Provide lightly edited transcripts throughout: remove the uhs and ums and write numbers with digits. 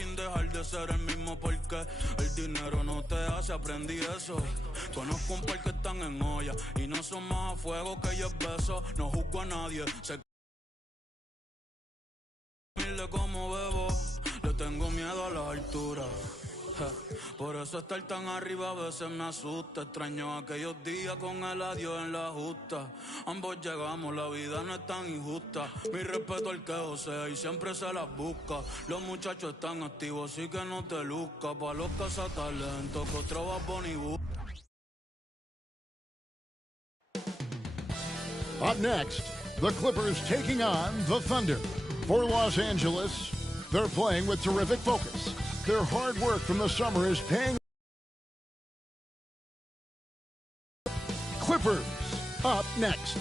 sin dejar de ser el mismo porque el dinero no te hace, aprendí eso. Conozco un par que están en olla y no son más a fuego que ellos besos. No juzgo a nadie, sé como bebo, le tengo miedo a las alturas. Por eso estar tan arriba a veces me asusta. Extraño aquellos días con el adiós en la justa. Ambos llegamos, la vida no es tan injusta. Mi respeto al que josea y siempre se las busca. Los muchachos están activos, así que no te luzca. Pa' los cazatalentos que otro va Bonnie busca. Up next, the Clippers taking on the Thunder. For Los Angeles, they're playing with terrific focus. Their hard work from the summer is paying. Clippers up next.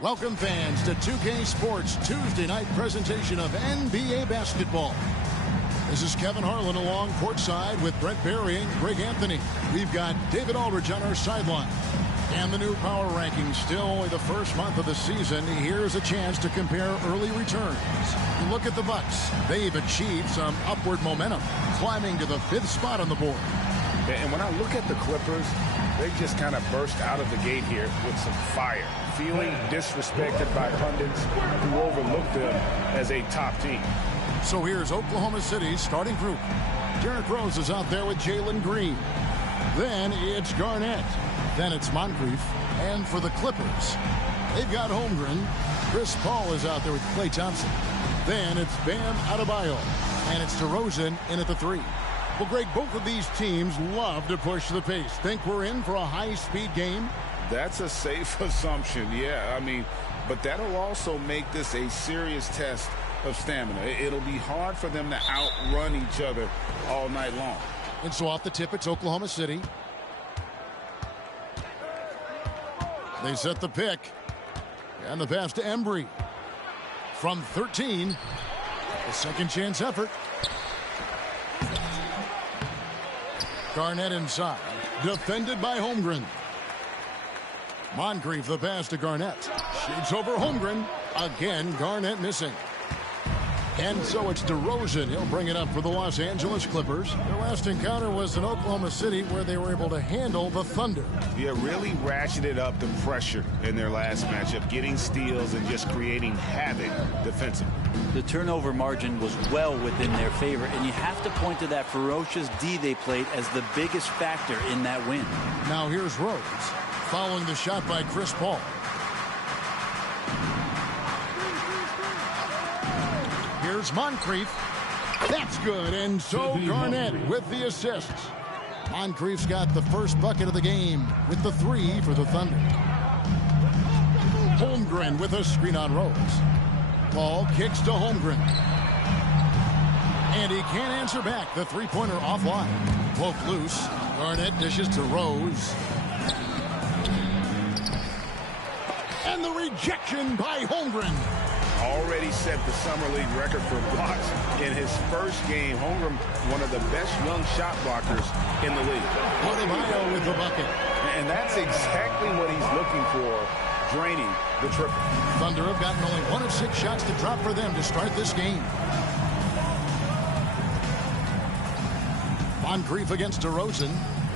Welcome fans to 2K Sports Tuesday night presentation of NBA basketball. This is Kevin Harlan along courtside with Brent Barry and Greg Anthony. We've got David Aldridge on our sideline. And the new power rankings, still only the first month of the season. Here's a chance to compare early returns. You look at the Bucks. They've achieved some upward momentum, climbing to the 5th spot on the board. And when I look at the Clippers, they just kind of burst out of the gate here with some fire, feeling disrespected by pundits who overlooked them as a top team. So here's Oklahoma City's starting group. Derrick Rose is out there with Jalen Green. Then it's Garnett. Then it's Moncrief. And for the Clippers, they've got Holmgren. Chris Paul is out there with Klay Thompson. Then it's Bam Adebayo. And it's DeRozan in at the 3. Well, Greg, both of these teams love to push the pace. Think we're in for a high-speed game? That's a safe assumption, yeah. I mean, but that'll also make this a serious test of stamina. It'll be hard for them to outrun each other all night long. And so off the tip, it's Oklahoma City. They set the pick. And the pass to Embry. From 13, a second chance effort. Garnett inside, defended by Holmgren. Moncrief the pass to Garnett. Shoots over Holmgren. Again, Garnett missing. And so it's DeRozan. He'll bring it up for the Los Angeles Clippers. Their last encounter was in Oklahoma City, where they were able to handle the Thunder. Yeah, really ratcheted up the pressure in their last matchup, getting steals and just creating havoc defensively. The turnover margin was well within their favor, and you have to point to that ferocious D they played as the biggest factor in that win. Now here's Rose, following the shot by Chris Paul. Here's Moncrief. That's good, and so Garnett with the assists. Moncrief's got the first bucket of the game with the 3 for the Thunder. Holmgren with a screen on Rose. Ball kicks to Holmgren. And he can't answer back. The three-pointer offline. Woke loose. Garnett dishes to Rose. And the rejection by Holmgren. Already set the summer league record for blocks in his first game. Holmgren, one of the best young shot blockers in the league. Adebayo with the bucket. And that's exactly what he's looking for, draining the triple. Thunder have gotten only 1 of 6 shots to drop for them to start this game. Moncrief against DeRozan.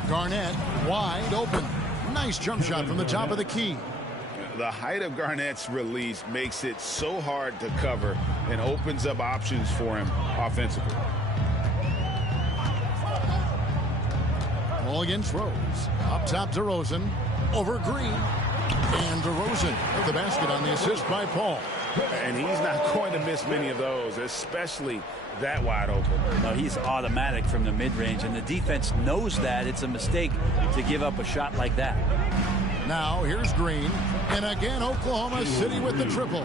Garnett wide open. Nice jump shot from the top of the key. The height of Garnett's release makes it so hard to cover and opens up options for him offensively. Ball against Rose. Up top DeRozan. Over Green. And DeRozan with the basket on the assist by Paul. And he's not going to miss many of those, especially that wide open. No, he's automatic from the mid-range, and the defense knows that. It's a mistake to give up a shot like that. Now here's Green, and again Oklahoma City with the triple.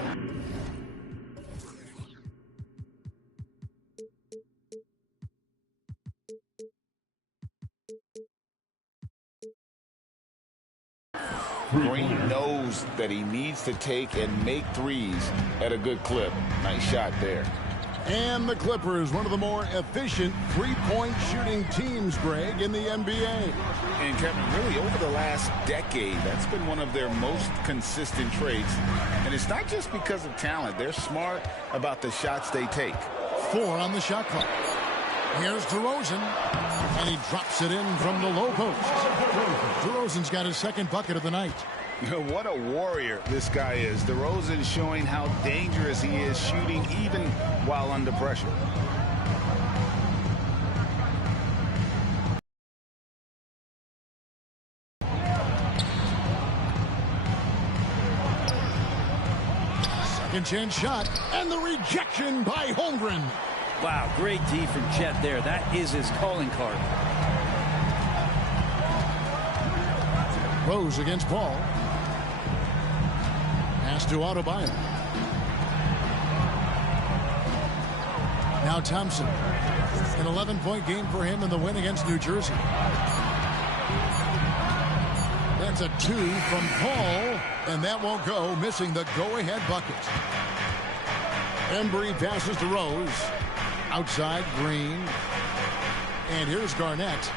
Green knows that he needs to take and make threes at a good clip. Nice shot there. And the Clippers, one of the more efficient three-point shooting teams, Greg, in the NBA. And Kevin, really over the last decade, that's been one of their most consistent traits. And it's not just because of talent. They're smart about the shots they take. 4 on the shot clock. Here's DeRozan, and he drops it in from the low post. DeRozan's got his second bucket of the night. What a warrior this guy is. DeRozan showing how dangerous he is shooting even while under pressure. Second chance shot, and the rejection by Holmgren. Wow, great D from Chet there. That is his calling card. Rose against Paul. Pass to Adebayo. Now Thompson. An 11-point game for him in the win against New Jersey. That's a 2 from Paul, and that won't go, missing the go-ahead bucket. Embry passes to Rose. Outside, Green. And here's Garnett.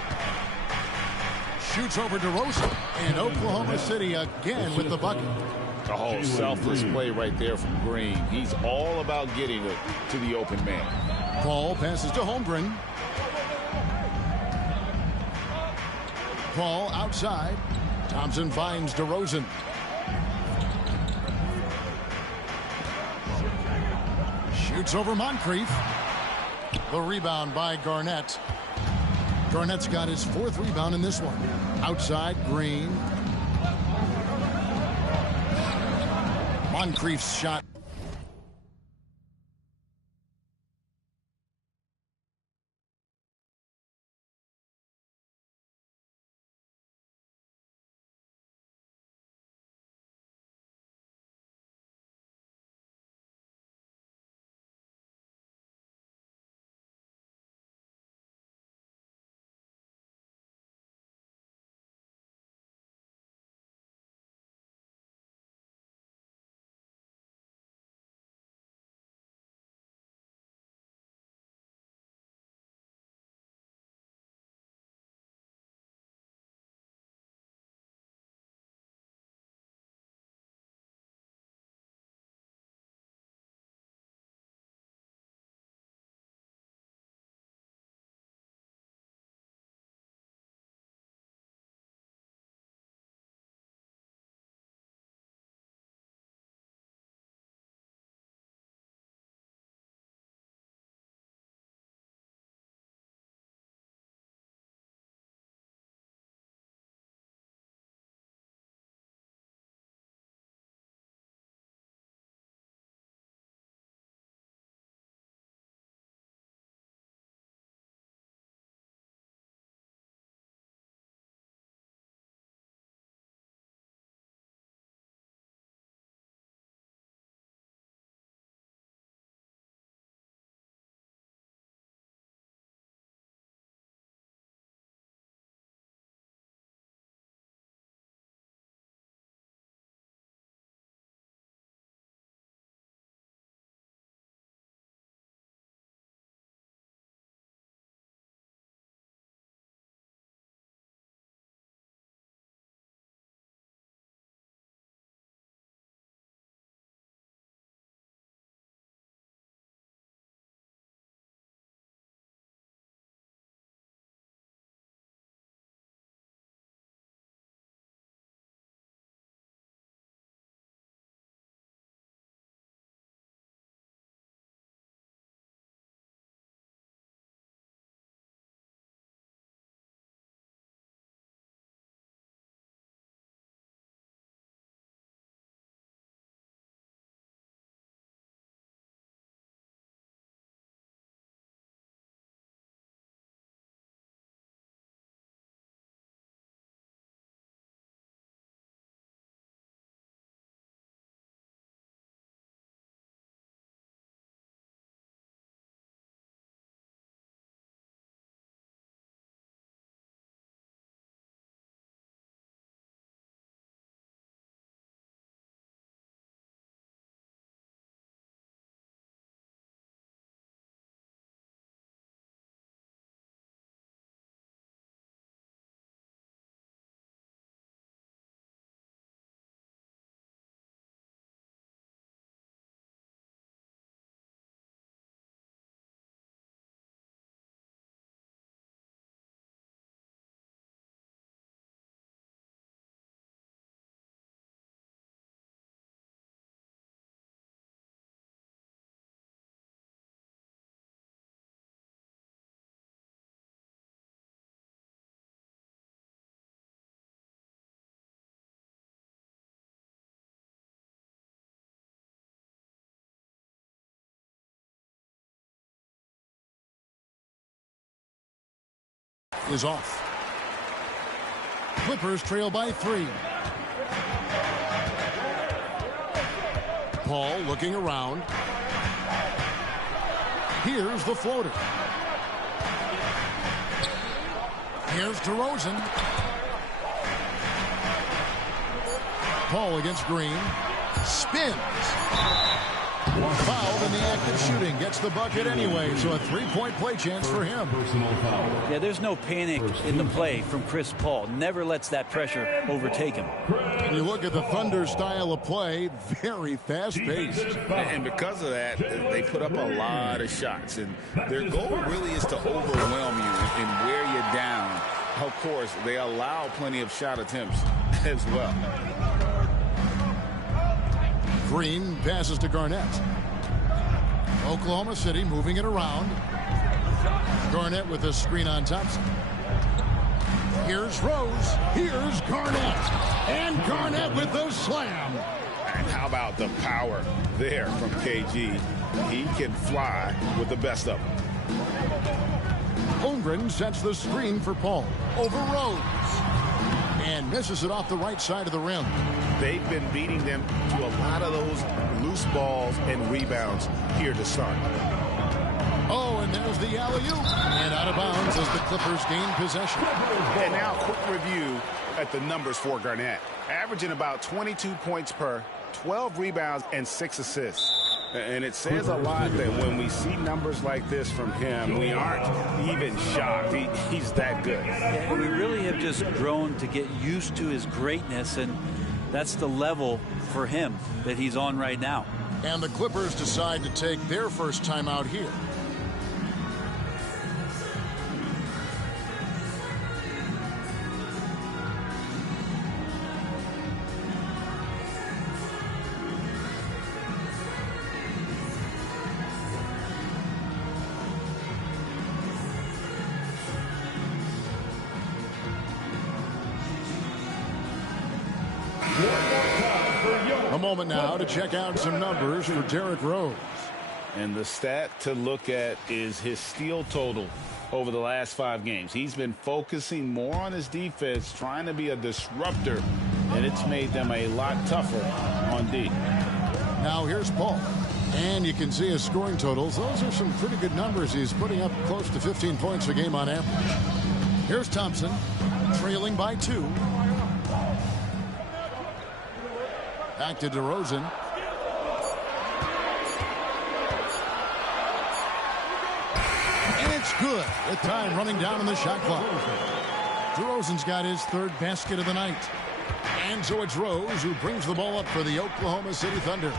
Shoots over DeRozan. And Oklahoma City again with the bucket. Oh, selfless play right there from Green. He's all about getting it to the open man. Paul passes to Holmgren. Paul outside. Thompson finds DeRozan. Shoots over Moncrief. The rebound by Garnett. Garnett's got his 4th rebound in this one. Outside, Green. Moncrief's shot is off. Clippers trail by 3. Paul looking around. Here's the floater. Here's DeRozan. Paul against Green. Spins. Fouled in the act of shooting. Gets the bucket anyway, so a 3-point play chance for him. Yeah, there's no panic in the play from Chris Paul. Never lets that pressure overtake him. When you look at the Thunder style of play, very fast-paced. And because of that, they put up a lot of shots. And their goal really is to overwhelm you and wear you down. Of course, they allow plenty of shot attempts as well. Green passes to Garnett. Oklahoma City moving it around. Garnett with a screen on Thompson. Here's Rose. Here's Garnett. And Garnett with the slam. And how about the power there from KG? He can fly with the best of them. Holmgren sets the screen for Paul. Over Rose. And misses it off the right side of the rim. They've been beating them to a lot of those loose balls and rebounds here to start. Oh, and there's the alley-oop. And out of bounds as the Clippers gain possession. And now a quick review at the numbers for Garnett. Averaging about 22 points per, 12 rebounds, and 6 assists. And it says a lot that when we see numbers like this from him, we aren't even shocked. He's that good. Yeah, we really have just grown to get used to his greatness, and that's the level for him that he's on right now. And the Clippers decide to take their first time out here. A moment now to check out some numbers for Derrick Rose. And the stat to look at is his steal total over the last 5 games. He's been focusing more on his defense, trying to be a disruptor, and it's made them a lot tougher on D. Now here's Paul. And you can see his scoring totals. Those are some pretty good numbers. He's putting up close to 15 points a game on average. Here's Thompson, trailing by 2. Back to DeRozan. And it's good. With time running down on the shot clock. DeRozan's got his 3rd basket of the night. And so it's Rose who brings the ball up for the Oklahoma City Thunder.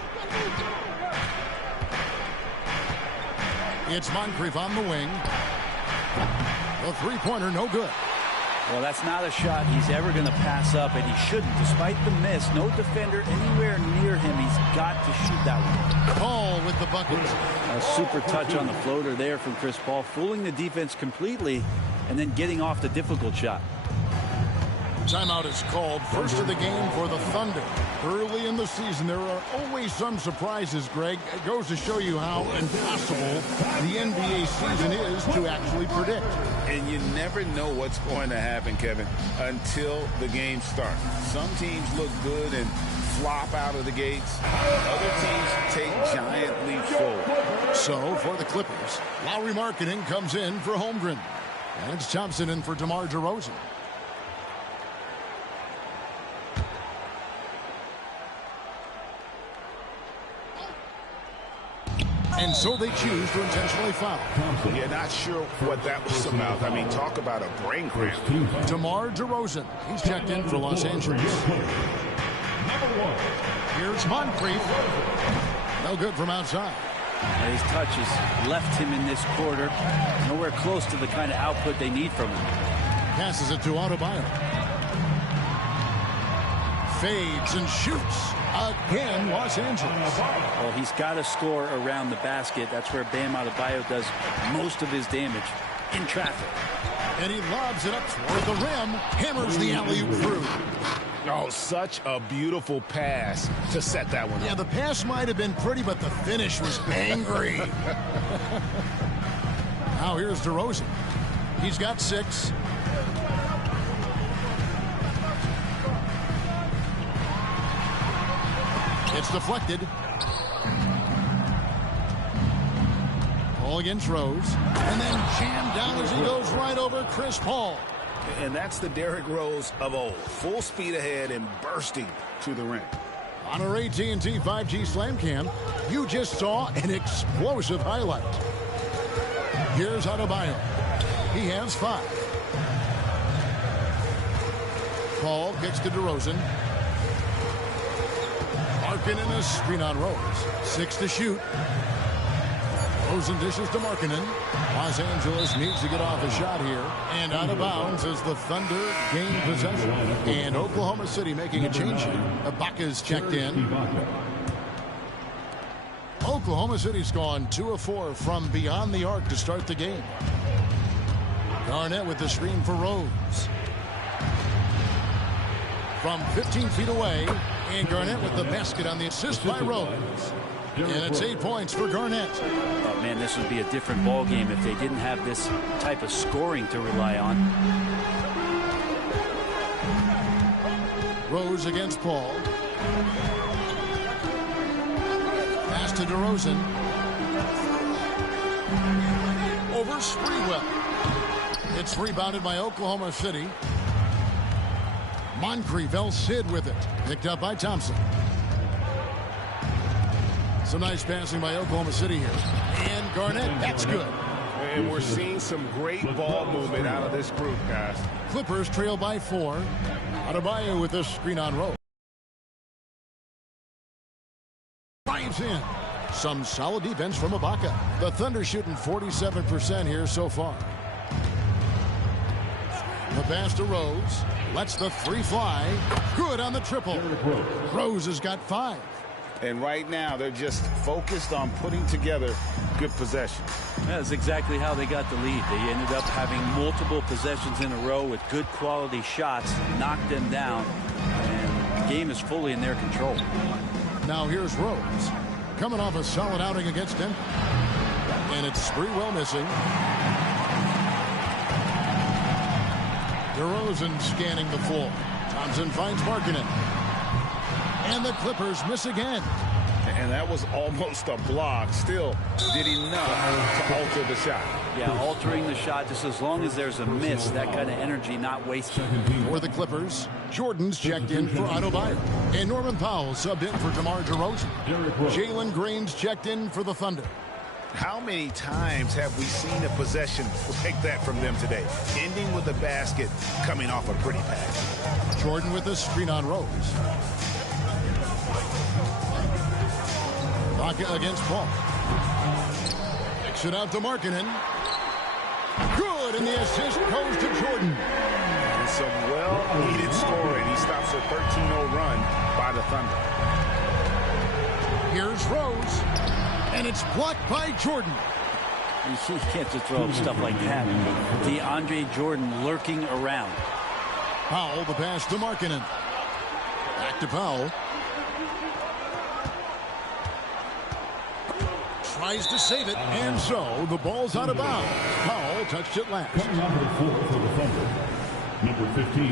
It's Moncrief on the wing. The 3-pointer no good. Well, that's not a shot he's ever going to pass up, and he shouldn't. Despite the miss, no defender anywhere near him. He's got to shoot that one. Paul with the bucket. A super touch on the floater there from Chris Paul, fooling the defense completely and then getting off the difficult shot. Timeout is called. First of the game for the Thunder. Early in the season, there are always some surprises, Greg. It goes to show you how impossible the NBA season is to actually predict. And you never know what's going to happen, Kevin, until the game starts. Some teams look good and flop out of the gates. Other teams take giant leaps forward. So, for the Clippers, Lowry Marketing comes in for Holmgren. And it's Thompson in for DeMar DeRozan. And so they choose to intentionally foul. Yeah, not sure what that was about. I mean, talk about a brain cramp. DeMar DeRozan. He's checked in for Los Angeles. Here's Moncrief. No good from outside. His touches left him in this quarter. Nowhere close to the kind of output they need from him. Passes it to Adebayo. Fades and shoots. Again, Los Angeles. Well, he's got to score around the basket. That's where Bam Adebayo does most of his damage, in traffic. And he lobs it up toward the rim. Hammers the alley-oop through. Oh, such a beautiful pass to set that one up. Yeah, the pass might have been pretty, but the finish was angry. Now here's DeRozan. He's got 6. It's deflected. Ball against Rose. And then jammed down as he goes right over Chris Paul. And that's the Derrick Rose of old. Full speed ahead and bursting to the rim. On our AT&T 5G Slam Cam, you just saw an explosive highlight. Here's Adebayo. He has 5. Paul kicks to DeRozan. Markkanen a screen on Rose. 6 to shoot. Rosen dishes to Markkanen. Los Angeles needs to get off a shot here. And out of bounds as the Thunder gain possession. And Oklahoma City making a change here. Ibaka's checked in. Oklahoma City's gone 2 of 4 from beyond the arc to start the game. Garnett with the screen for Rose. From 15 feet away. And Garnett with the basket on the assist by Rose. And it's 8 points for Garnett. Oh, man, this would be a different ball game if they didn't have this type of scoring to rely on. Rose against Paul. Pass to DeRozan. Over Sprewell. It's rebounded by Oklahoma City. Moncrief, El Cid with it. Picked up by Thompson. Some nice passing by Oklahoma City here. And Garnett, that's good. And we're seeing some great ball movement out of this group, guys. Clippers trail by 4. Adebayo with the screen on Rose. Drives in. Some solid defense from Ibaka. The Thunder shooting 47% here so far. The pass to Rose. Lets the 3 fly. Good on the triple. Rose has got 5. And right now, they're just focused on putting together good possession. That's exactly how they got the lead. They ended up having multiple possessions in a row with good quality shots, knocked them down, and the game is fully in their control. Now here's Rose, coming off a solid outing against Denver. And it's Sprewell missing. DeRozan scanning the floor. Thompson finds Markkanen. And the Clippers miss again. And that was almost a block. Still did enough to alter the shot. Yeah, altering the shot just as long as there's a miss, that kind of energy not wasted. For the Clippers, Jordan's checked in for Adebayo. And Norman Powell subbed in for Demar DeRozan. Jalen Green's checked in for the Thunder. How many times have we seen a possession like that from them today? Ending with a basket, coming off a pretty pass. Jordan with the screen on Rose. Ibaka against Paul. Kicks it out to Markkanen. Good, and the assist goes to Jordan. And some well-needed scoring. He stops a 13-0 run by the Thunder. Here's Rose, and it's blocked by Jordan. You can't just throw up stuff like that. DeAndre Jordan lurking around. Powell, the pass to Markkanen. Back to Powell. Tries to save it, and so the ball's out of bounds. Powell touched it last. Number 4 for the Thunder. Number 15,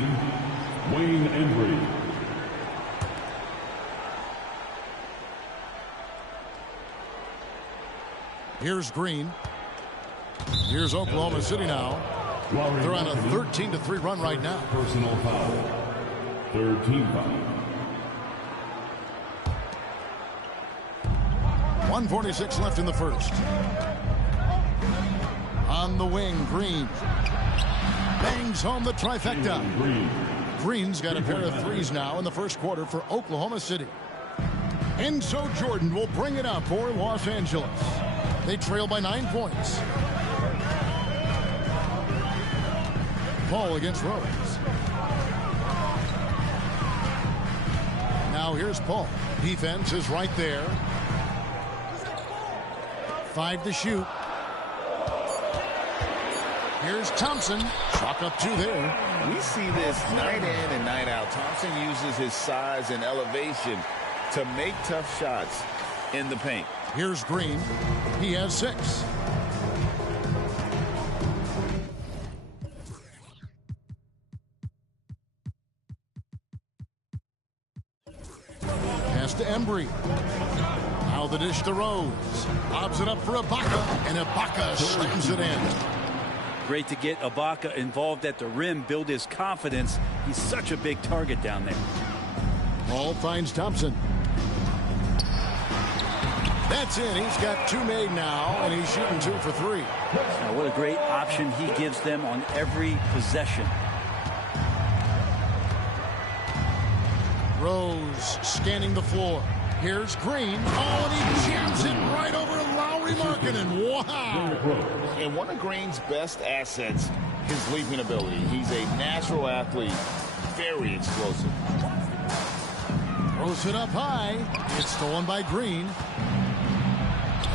Wayne Embry. Here's Green. Here's Oklahoma City now. They're on a 13-3 run right now. Personal foul. Third team foul. 1:46 left in the first. On the wing, Green. Bangs home the trifecta. Green's got a pair of threes now in the first quarter for Oklahoma City. And so Jordan will bring it up for Los Angeles. They trail by 9 points. Paul against Rose. Now here's Paul. Defense is right there. 5 to shoot. Here's Thompson. Chalk up 2 there. We see this night in and night out. Thompson uses his size and elevation to make tough shots in the paint. Here's Green. He has 6. Now the dish to Rose. Lobs it up for Ibaka, and Ibaka slams it in. Great to get Ibaka involved at the rim, build his confidence. He's such a big target down there. Ball finds Thompson. That's in. He's got 2 made now, and he's shooting 2 for 3. Now, what a great option he gives them on every possession. Rose scanning the floor. Here's Green. Oh, and he jams it right over Lauri Markkanen. Wow. And one of Green's best assets, his leaping ability. He's a natural athlete, very explosive. Throws it up high. It's stolen by Green.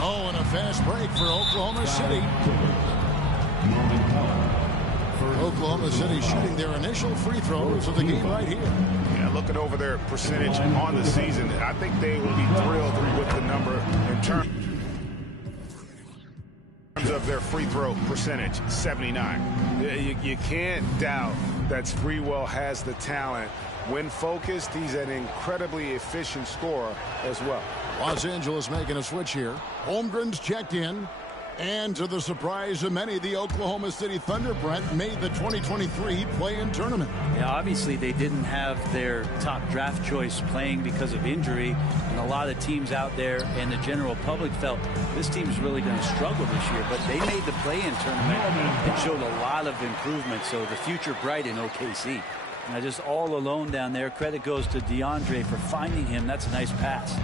Oh, and a fast break for Oklahoma City. For Oklahoma City shooting their initial free throws of the game right here. Yeah, looking over their percentage on the season, I think they will be thrilled with the number in terms of their free throw percentage, 79. You can't doubt that Sprewell has the talent. When focused, he's an incredibly efficient scorer as well. Los Angeles making a switch here. Holmgren's checked in. And to the surprise of many, the Oklahoma City Thunder, Brent, made the 2023 play-in tournament. Yeah, obviously they didn't have their top draft choice playing because of injury. And a lot of teams out there and the general public felt this team's really going to struggle this year. But they made the play-in tournament and showed a lot of improvement. So the future bright in OKC. Now just all alone down there. Credit goes to DeAndre for finding him. That's a nice pass.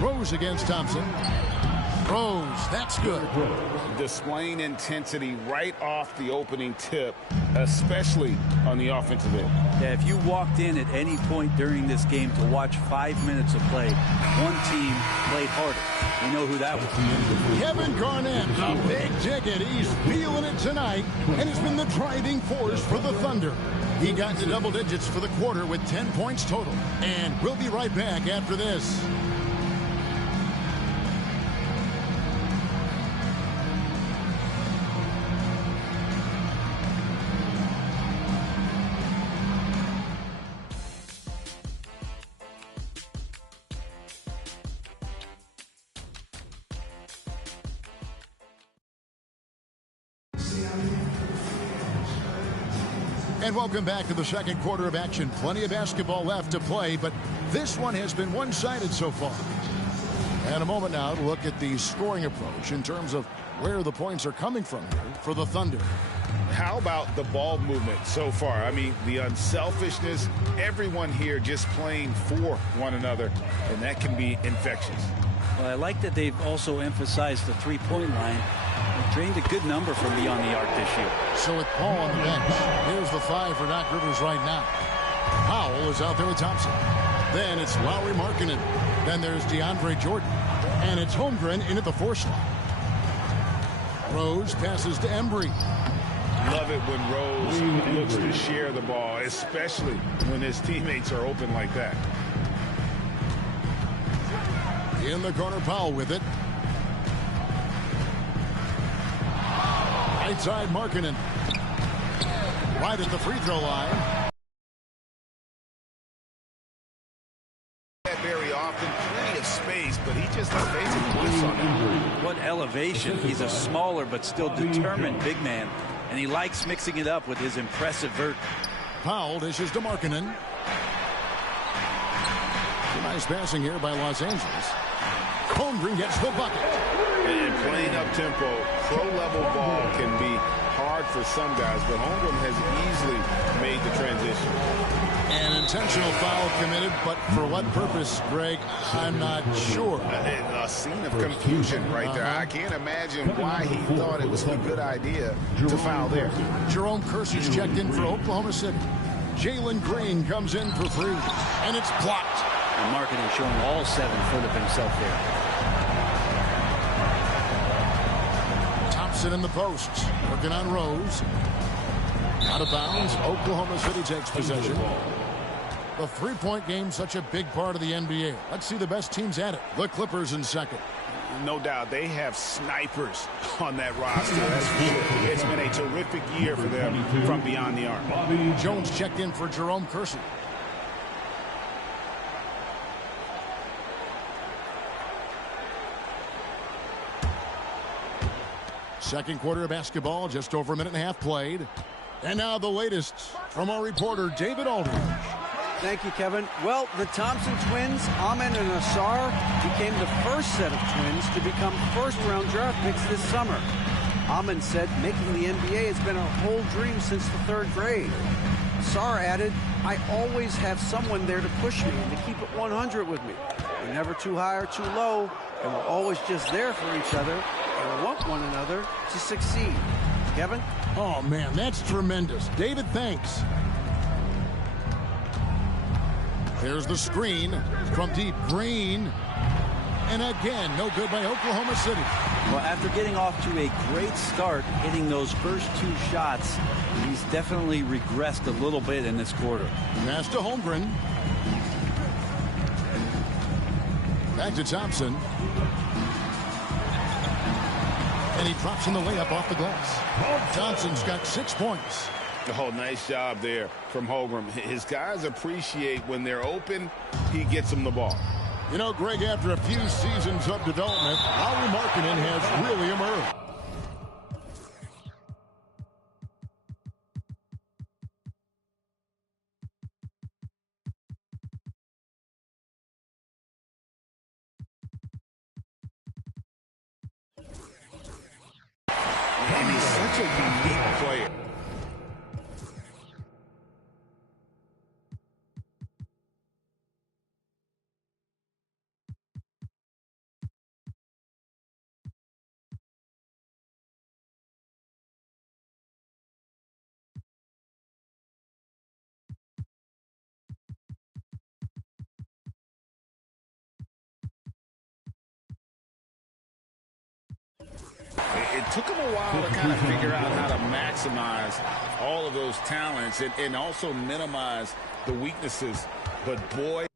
Rose against Thompson. Rose, that's good. Displaying intensity right off the opening tip, especially on the offensive end. Yeah, if you walked in at any point during this game to watch 5 minutes of play, one team played harder. You know who that was. Kevin Garnett, a big ticket. He's feeling it tonight, and has been the driving force for the Thunder. He got to double digits for the quarter with 10 points total. And we'll be right back after this. And welcome back to the second quarter of action. Plenty of basketball left to play, but this one has been one-sided so far. And a moment now to look at the scoring approach in terms of where the points are coming from here for the Thunder. How about the ball movement so far? I mean, the unselfishness, everyone here just playing for one another, and that can be infectious. Well, I like that they've also emphasized the three-point line. They've drained a good number from beyond the arc this year. So with Paul on the bench, here's the 5 for Doc Rivers right now. Powell is out there with Thompson. Then it's Lauri Markkanen. Then there's DeAndre Jordan. And it's Holmgren in at the 4 slot. Rose passes to Embry. Love it when Rose looks to share the ball, especially when his teammates are open like that. In the corner, Powell with it. Right side, Markkanen. Right at the free throw line. Very often, plenty of space, but he just basically whiffs on it. What elevation. He's a smaller but still determined big man, and he likes mixing it up with his impressive vert. Powell dishes to Markkanen. Nice passing here by Los Angeles. Holmgren gets the bucket. And playing up tempo, pro-level ball can be hard for some guys, but Holmgren has easily made the transition. An intentional foul committed, but for what purpose, Greg, I'm not sure. A scene of confusion right there. I can't imagine why he thought it was a good idea to foul there. Jerome Kersey's checked in for Oklahoma City. Jalen Green comes in for 3, and it's blocked. And Markkanen showing all 7 foot of himself there. Thompson in the post, working on Rose. Out of bounds, Oklahoma City takes possession. The three-point game, such a big part of the NBA. Let's see the best teams at it. The Clippers in second. No doubt, they have snipers on that roster. That's for sure. It's been a terrific year for them from beyond the arc. Jones checked in for Jerome Kersey. Second quarter of basketball, just over a minute and a half played. And now the latest from our reporter, David Aldridge. Thank you, Kevin. Well, the Thompson twins, Amen and Asar, became the first set of twins to become first-round draft picks this summer. Amen said making the NBA has been a whole dream since the 3rd grade. Asar added, I always have someone there to push me and to keep it 100 with me. We're never too high or too low, and we're always just there for each other, and we want one another to succeed. Kevin? Oh, man, that's tremendous. David, thanks. There's the screen from deep. Green. And again, no good by Oklahoma City. Well, after getting off to a great start, hitting those first 2 shots, he's definitely regressed a little bit in this quarter. Pass to Holmgren. Back to Thompson. And he drops in the layup off the glass. Thompson's got 6 points. Oh, nice job there from Holmgren. His guys appreciate when they're open, he gets them the ball. You know, Greg, after a few seasons of development, Lauri Markkanen has really emerged. And he's such a unique player. It took him a while to kind of figure out how to maximize all of those talents and also minimize the weaknesses. But boy,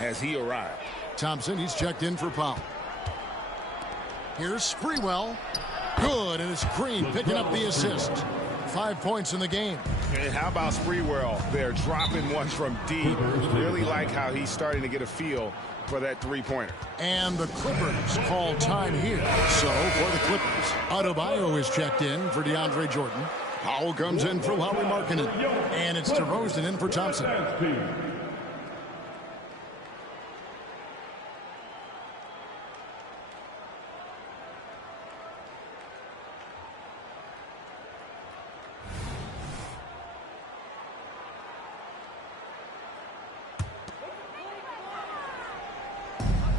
has he arrived. Thompson, he's checked in for Powell. Here's Sprewell. Good, and it's Green picking up the assist. 5 points in the game. And how about Sprewell? They're dropping one from deep. Really like how he's starting to get a feel for that three-pointer. And the Clippers call time here. So for the Clippers, Adebayo is checked in for DeAndre Jordan. Powell comes in for Lauri Markkanen. And it's DeRozan in for Thompson.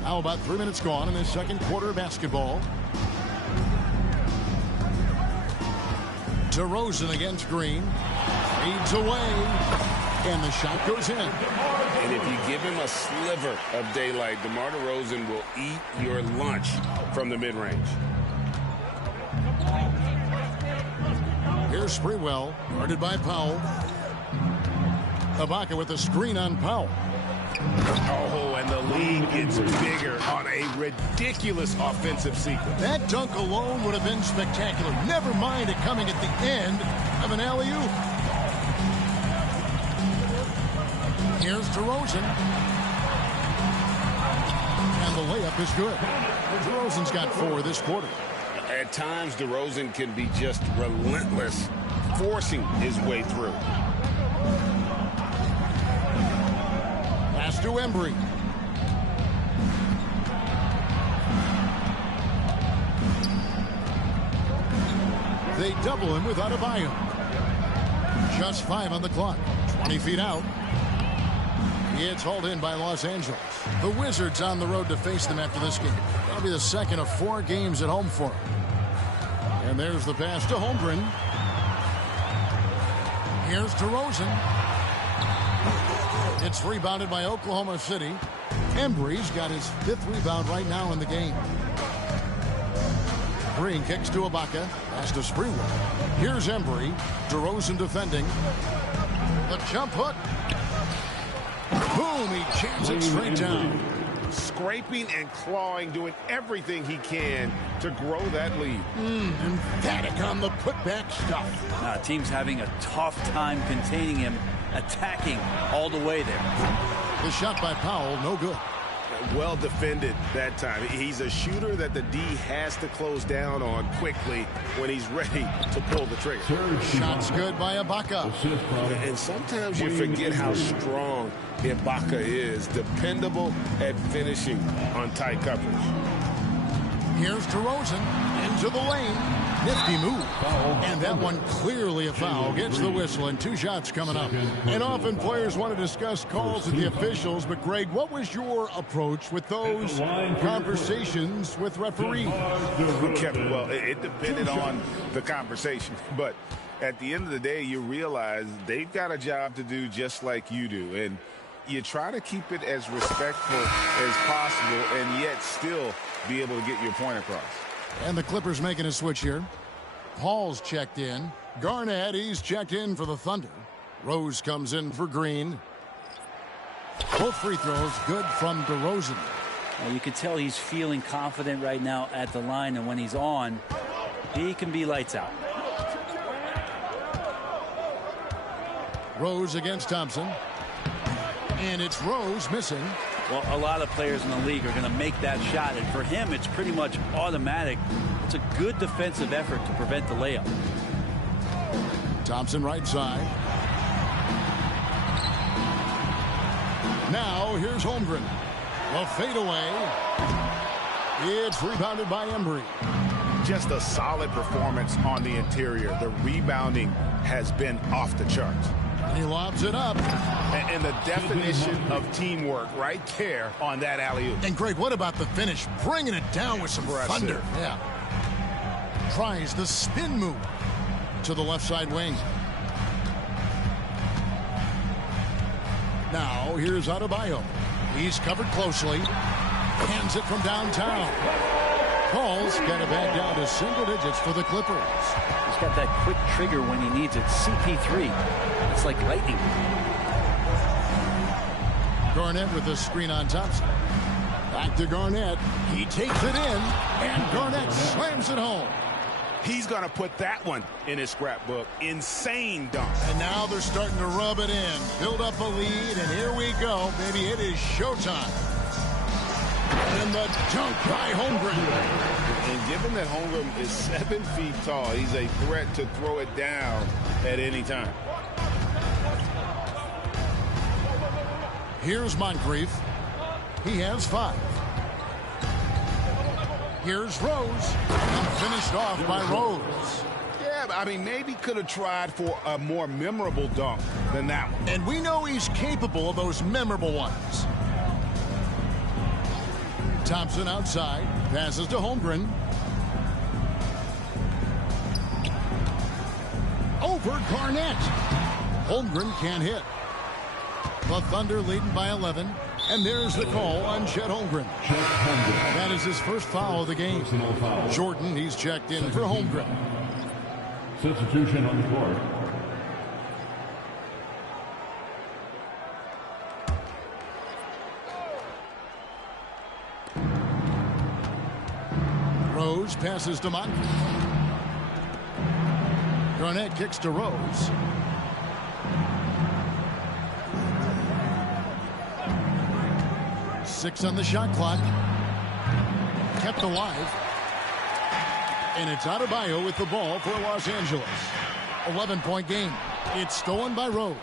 Now about 3 minutes gone in the second quarter of basketball. DeRozan against Green. Fades away. And the shot goes in. And if you give him a sliver of daylight, DeMar DeRozan will eat your lunch from the mid-range. Here's Sprewell, guarded by Powell. Ibaka with a screen on Powell. Oh, and the lead gets bigger on a ridiculous offensive sequence. That dunk alone would have been spectacular. Never mind it coming at the end of an alley-oop. Here's DeRozan. And the layup is good. DeRozan's got 4 this quarter. At times, DeRozan can be just relentless, forcing his way through. Pass to Embry. They double him with Adebayo. Just 5 on the clock. 20 feet out. It's hauled in by Los Angeles. The Wizards on the road to face them after this game. That'll be the second of 4 games at home for them. And there's the pass to Holmgren. Here's DeRozan. It's rebounded by Oklahoma City. Embry's got his 5th rebound right now in the game. Green kicks to Ibaka. Pass to Sprewell. Here's Embry. DeRozan defending. The jump hook. Boom, he jams it straight down. Scraping and clawing, doing everything he can to grow that lead. Emphatic on the putback stuff. Team's having a tough time containing him, attacking all the way there. The shot by Powell, no good. Well defended that time. He's a shooter that the D has to close down on quickly when he's ready to pull the trigger. Shot's good by Ibaka. And sometimes you forget how strong Ibaka is. Dependable at finishing on tight coverage. Here's DeRozan into the lane. Nifty move. And that one clearly a foul. Gets the whistle and 2 shots coming up. And often players want to discuss calls with the officials, but Greg, what was your approach with those conversations with referees? Well, it depended on the conversation, but at the end of the day, you realize they've got a job to do just like you do, and you try to keep it as respectful as possible and yet still be able to get your point across. And the Clippers making a switch here. Paul's checked in. Garnett, he's checked in for the Thunder. Rose comes in for Green. Both free throws good from DeRozan. Well, you can tell he's feeling confident right now at the line, and when he's on, he can be lights out. Rose against Thompson. And it's Rose missing. Well, a lot of players in the league are going to make that shot, and for him, it's pretty much automatic. It's a good defensive effort to prevent the layup. Thompson right side. Now here's Holmgren. The fadeaway. It's rebounded by Embry. Just a solid performance on the interior. The rebounding has been off the charts. He lobs it up. And the definition of teamwork right there on that alley-oop. And Greg, what about the finish? Bringing it down with some thunder. Yeah. Tries the spin move to the left side wing. Now here's Adebayo. He's covered closely. Hands it from downtown. Paul's got it back down to single digits for the Clippers. He's got that quick trigger when he needs it. CP3. It's like lightning. Garnett with the screen on Thompson. Back to Garnett. He takes it in, and Garnett slams it home. He's going to put that one in his scrapbook. Insane dunk. And now they're starting to rub it in. Build up a lead, and here we go. Baby, it is showtime. And the dunk by Holmgren. And given that Holmgren is 7 feet tall, he's a threat to throw it down at any time. Here's Moncrief. He has 5. Here's Rose. And finished off by Rose. Yeah, I mean, maybe could have tried for a more memorable dunk than that one. And we know he's capable of those memorable ones. Thompson outside. Passes to Holmgren. Over Garnett. Holmgren can't hit. The Thunder leading by 11. And there's the call on Chet Holmgren. That is his first foul of the game. Jordan, he's checked in for Holmgren. Substitution on the court. Rose passes to Moncrief. Garnett kicks to Rose. Six on the shot clock. Kept alive. And it's Adebayo with the ball for Los Angeles. 11-point game. It's stolen by Rose.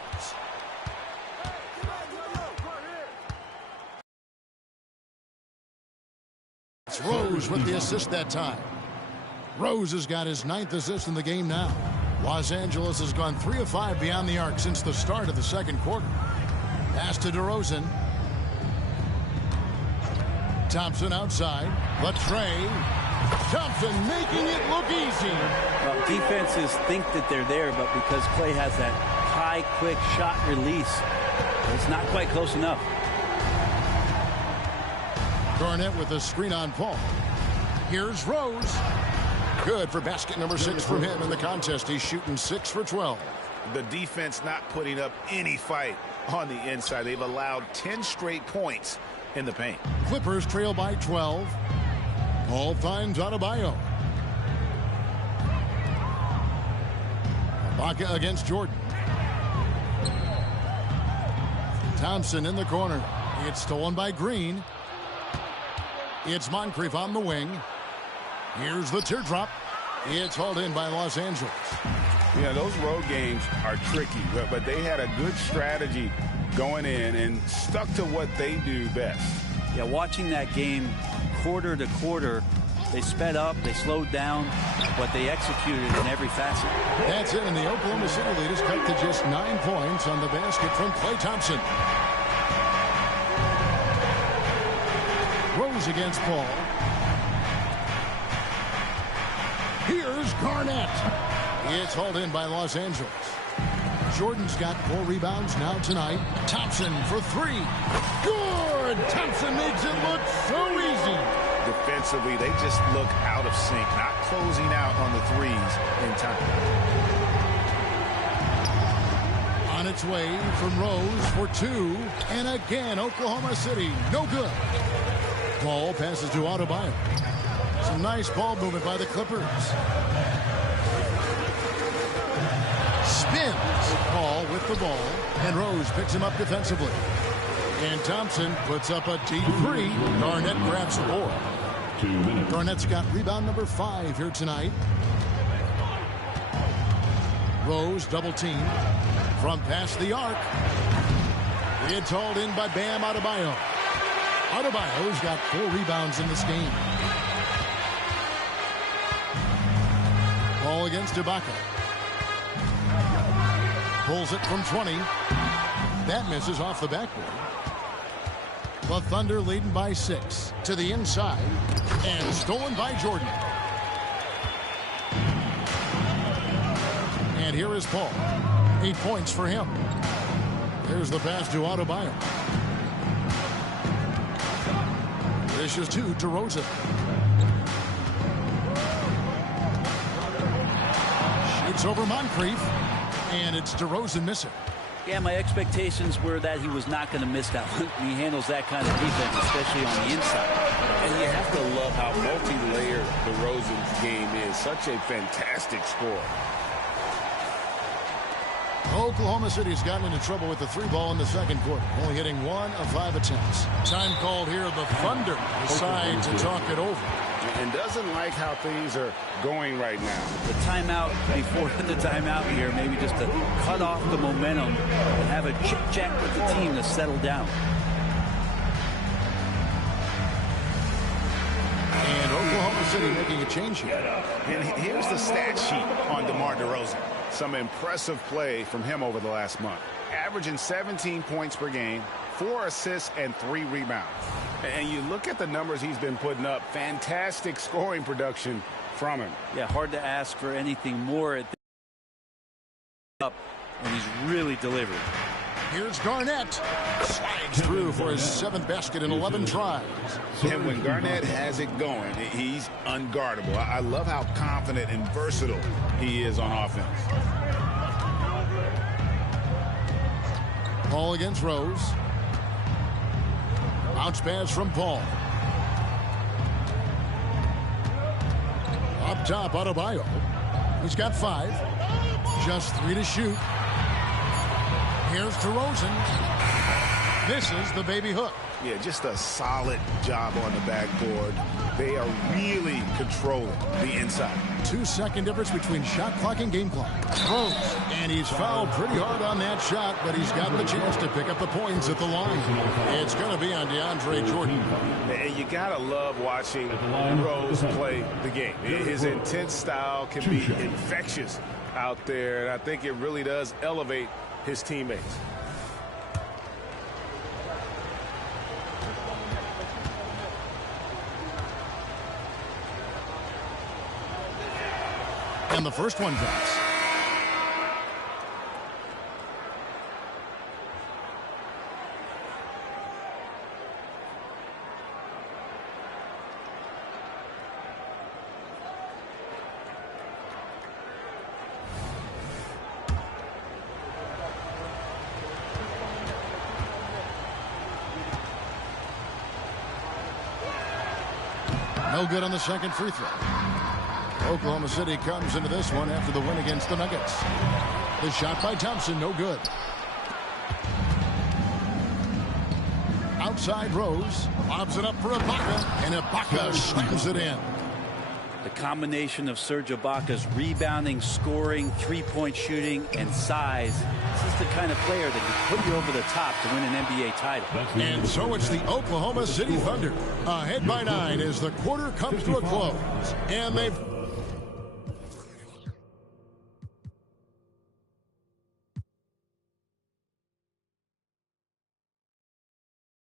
It's Rose with the assist that time. Rose has got his 9th assist in the game now. Los Angeles has gone 3 of 5 beyond the arc since the start of the second quarter. Pass to DeRozan. Thompson outside. Latrey. Thompson making it look easy. Well, defenses think that they're there, but because Klay has that high, quick shot release, it's not quite close enough. Garnett with a screen on Paul. Here's Rose. Good for basket number 6 from him in the contest. He's shooting 6 for 12. The defense not putting up any fight on the inside. They've allowed 10 straight points in the paint. Clippers trail by 12. Paul finds Adebayo. Ibaka against Jordan. Thompson in the corner. It's stolen by Green. It's Moncrief on the wing. Here's the teardrop. It's hauled in by Los Angeles. Yeah, those road games are tricky, but they had a good strategy going in and stuck to what they do best. Yeah, watching that game quarter to quarter, they sped up, they slowed down, but they executed in every facet. That's it, and the Oklahoma City lead is cut to just 9 points on the basket from Klay Thompson. Rose against Paul. Here's Garnett. It's hauled in by Los Angeles. Jordan's got 4 rebounds now tonight. Thompson for 3. Good! Thompson makes it look so easy. Defensively, they just look out of sync, not closing out on the threes in time. On its way from Rose for 2. And again, Oklahoma City, no good. Paul passes to Adebayo. Some nice ball movement by the Clippers. Spins Paul with the ball, and Rose picks him up defensively. And Thompson puts up a deep 3. Garnett grabs the board. 2 minutes. Garnett's got rebound number 5 here tonight. Rose double team from past the arc. It's hauled in by Bam Adebayo. Adebayo's got 4 rebounds in this game. Ball against Ibaka. Pulls it from 20. That misses off the backboard. The Thunder leading by 6 to the inside, and stolen by Jordan. And here is Paul. 8 points for him. There's the pass to Adebayo. Dishes to DeRozan. Shoots over Moncrief, and it's DeRozan missing. Yeah, my expectations were that he was not going to miss that one. He handles that kind of defense, especially on the inside. And you have to love how multi-layered DeRozan's game is. Such a fantastic scorer. Oklahoma City's gotten into trouble with the 3 ball in the second quarter, only hitting 1 of 5 attempts. Time called here. The Thunder decide to talk it over. And doesn't like how things are going right now. The timeout before the timeout here, maybe just to cut off the momentum and have a chit-chat with the team to settle down. And Oklahoma City making a change here. And here's the stat sheet on Demar DeRozan. Some impressive play from him over the last month. Averaging 17 points per game, 4 assists, and 3 rebounds. And you look at the numbers he's been putting up. Fantastic scoring production from him. Yeah, hard to ask for anything more at the up, and he's really delivered. Here's Garnett. Slides through for his 7th basket in 11 tries. And when Garnett has it going, he's unguardable. I love how confident and versatile he is on offense. Paul against Rose. Bounce pass from Paul. Up top, Adebayo. He's got 5. Just 3 to shoot. Here's DeRozan. Misses the baby hook. Yeah, just a solid job on the backboard. They are really controlling the inside. 2-second difference between shot clock and game clock. Rose, and he's fouled pretty hard on that shot, but he's got the chance to pick up the points at the line. It's going to be on DeAndre Jordan. And you got to love watching Rose play the game. His intense style can be infectious out there, and I think it really does elevate his teammates. And the first one drops. No good on the second free throw. Oklahoma City comes into this one after the win against the Nuggets. The shot by Thompson, no good. Outside Rose, lobs it up for Ibaka, and Ibaka slams it in. The combination of Serge Ibaka's rebounding, scoring, three-point shooting, and size. This is the kind of player that can put you over the top to win an NBA title. And so it's the Oklahoma City Thunder ahead by 9 as the quarter comes to a close. And they've